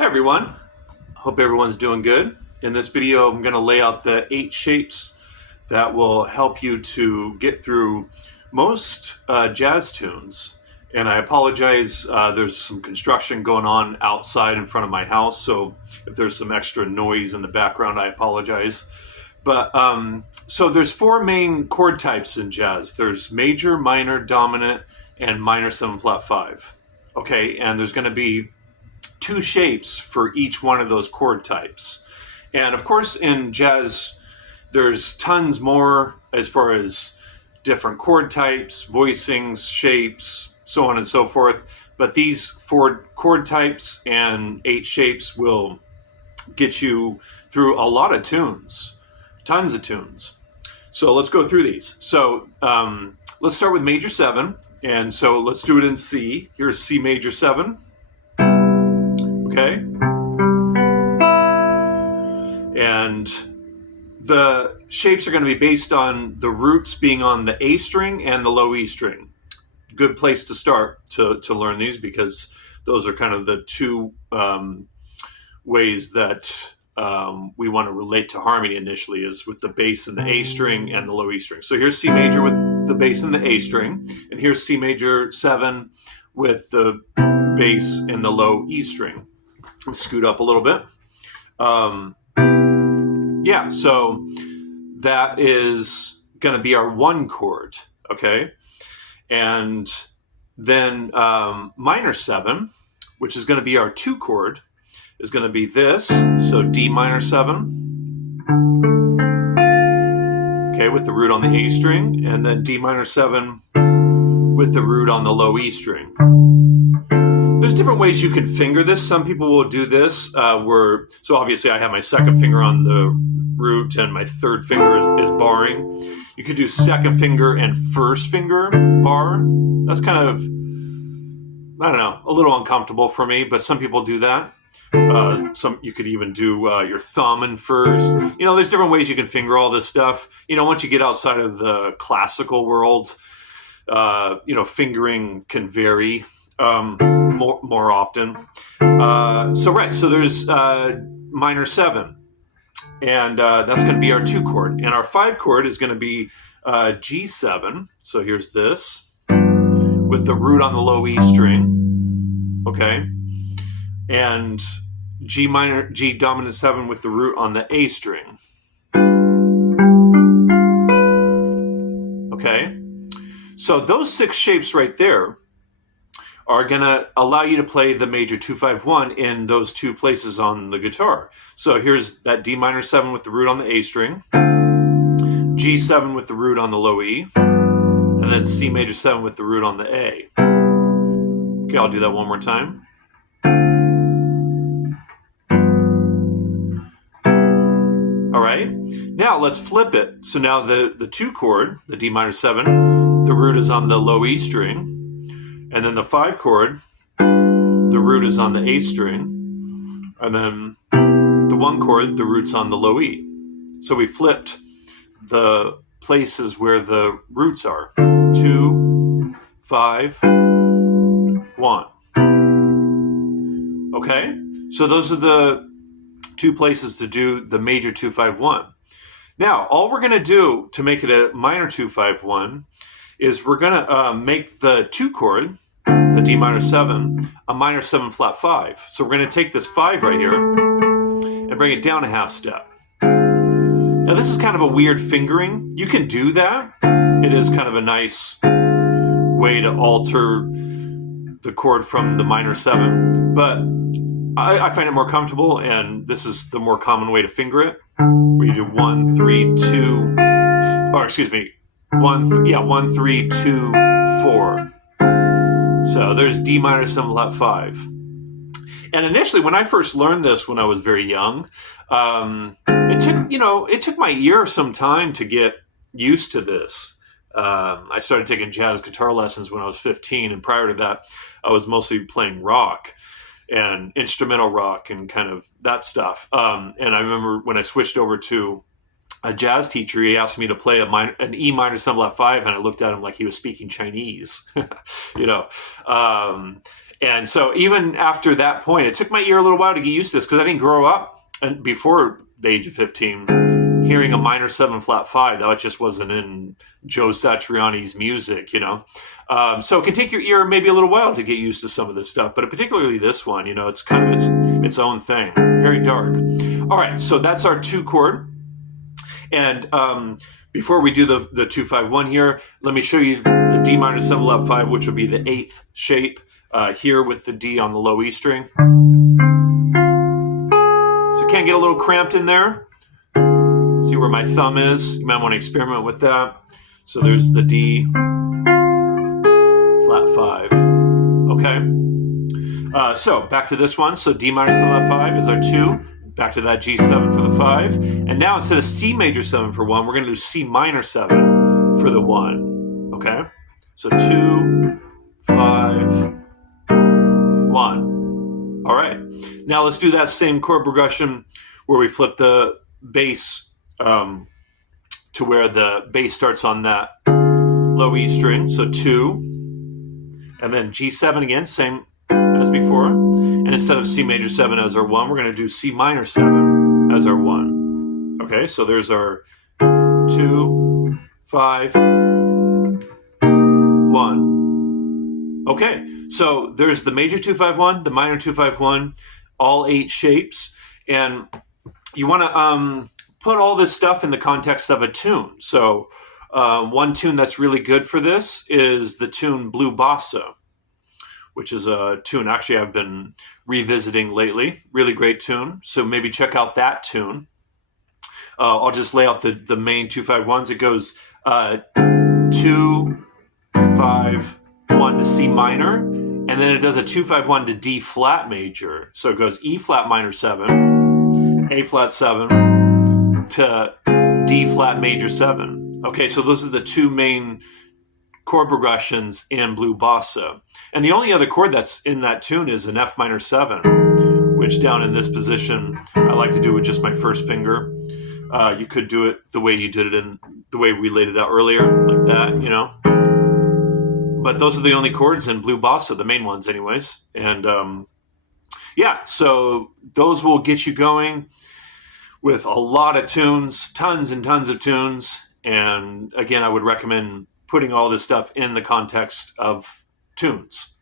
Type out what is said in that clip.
Hi everyone, hope everyone's doing good. In this video, I'm going to lay out the 8 shapes that will help you to get through most jazz tunes. And I apologize, there's some construction going on outside in front of my house, so if there's some extra noise in the background, I apologize. But so there's 4 main chord types in jazz. There's major, minor, dominant, and minor 7 flat 5. Okay, and there's going to be 2 shapes for each one of those chord types. And of course, in jazz, there's tons more as far as different chord types, voicings, shapes, so on and so forth. But these 4 chord types and 8 shapes will get you through a lot of tunes, tons of tunes. So let's go through these. So let's start with major 7. And so let's do it in C. Here's C major 7. Okay. And the shapes are going to be based on the roots being on the A string and the low E string. Good place to start to learn these, because those are kind of the 2 ways that we want to relate to harmony initially, is with the bass in the A string and the low E string. So here's C major with the bass in the A string, and here's C major 7 with the bass in the low E string. Scoot up a little bit. Yeah, so that is going to be our 1 chord, okay? And then minor 7, which is going to be our 2 chord, is going to be this. So D minor 7, okay, with the root on the A string, and then D minor 7 with the root on the low E string. There's different ways you can finger this. Some people will do this so obviously I have my 2nd finger on the root and my 3rd finger is barring. You could do 2nd finger and 1st finger bar. That's kind of, I don't know, a little uncomfortable for me, but some people do that. You could even do your thumb in 1st. There's different ways you can finger all this stuff. Once you get outside of the classical world, fingering can vary more often. So there's minor 7, and that's going to be our 2 chord, and our 5 chord is going to be G7. So here's this with the root on the low E string, okay, and G dominant 7 with the root on the A string, okay. So those 6 shapes right there are going to allow you to play the major 2-5-1 in those 2 places on the guitar. So here's that D minor 7 with the root on the A string, G7 with the root on the low E, and then C major 7 with the root on the A. Okay, I'll do that one more time. All right, now let's flip it. So now the 2 chord, the D minor 7, the root is on the low E string, and then the 5 chord, the root is on the A string, and then the 1 chord, the root's on the low E. So we flipped the places where the roots are. 2, 5, 1. Okay, so those are the 2 places to do the major 2-5-1. Now, all we're going to do to make it a minor 2-5-1 is we're going to make the 2 chord, the D minor 7, a minor 7 flat 5. So we're going to take this 5 right here and bring it down a half step. Now this is kind of a weird fingering. You can do that. It is kind of a nice way to alter the chord from the minor 7, but I find it more comfortable, and this is the more common way to finger it, where you do 1, 3, 2, or excuse me, 1, 3, 2, 4. So there's D minor 7 flat 5. And initially, when I first learned this when I was very young, it took my ear some time to get used to this. I started taking jazz guitar lessons when I was 15, and prior to that, I was mostly playing rock and instrumental rock and kind of that stuff. And I remember when I switched over to a jazz teacher, he asked me to play an E minor 7 flat 5, and I looked at him like he was speaking Chinese, And so even after that point, it took my ear a little while to get used to this because I didn't grow up and before the age of 15 hearing a minor 7 flat 5. That just wasn't in Joe Satriani's music, you know. So it can take your ear maybe a little while to get used to some of this stuff, but particularly this one, you know, it's kind of its own thing. Very dark. All right, so that's our 2 chord. And before we do the 2-5-1 here, let me show you the D minor 7 flat 5, which will be the 8th shape here with the D on the low E string. So can't get a little cramped in there. See where my thumb is? You might want to experiment with that. So there's the D flat 5. Okay. So back to this one. So D minor 7 flat 5 is our 2. Back to that G7 for the 5. And now instead of C major 7 for 1, we're going to do C minor 7 for the 1. Okay? So 2, 5, 1. All right. Now let's do that same chord progression where we flip the bass to where the bass starts on that low E string. So 2. And then G7 again, same as before. And instead of C major 7 as our 1, we're going to do C minor 7 as our 1. Okay, so there's our 2, 5, 1. Okay, so there's the major 2-5-1, the minor 2-5-1, all 8 shapes. And you want to put all this stuff in the context of a tune. So one tune that's really good for this is the tune Blue Bossa, which is a tune actually I've been revisiting lately. Really great tune. So maybe check out that tune. I'll just lay out the main 2-5-1s. It goes 2, 5, 1 to C minor, and then it does a 2-5-1 to D flat major. So it goes E flat minor 7, A flat 7 to D flat major 7. Okay, so those are the 2 main chord progressions in Blue Bossa. And the only other chord that's in that tune is an F minor 7, which down in this position, I like to do with just my first finger. You could do it the way you did it in the way we laid it out earlier, like that, you know. But those are the only chords in Blue Bossa, the main ones anyways. And yeah, so those will get you going with a lot of tunes, tons and tons of tunes. And again, I would recommend putting all this stuff in the context of tunes.